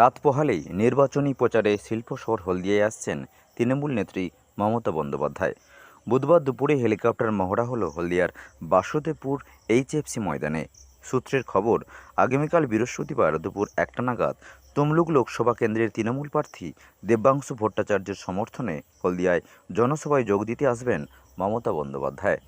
রাত পোহালেই নির্বাচনী প্রচারে শিল্পশহর হলদিয়ায় আসছেন তৃণমূল নেত্রী মমতা বন্দ্যোপাধ্যায়। বুধবার দুপুরে হেলিকপ্টার মহড়া হলো হলদিয়ার বাসুদেবপুর এইচএফসি ময়দানে। সূত্রের খবর, আগামীকাল বৃহস্পতিবার দুপুর 1টা নাগাদ তমলুক লোকসভা কেন্দ্রের তৃণমূল প্রার্থী দেবাংশু ভট্টাচার্যের সমর্থনে হলদিয়ায় জনসভায় যোগ দিতে আসবেন মমতা বন্দ্যোপাধ্যায়।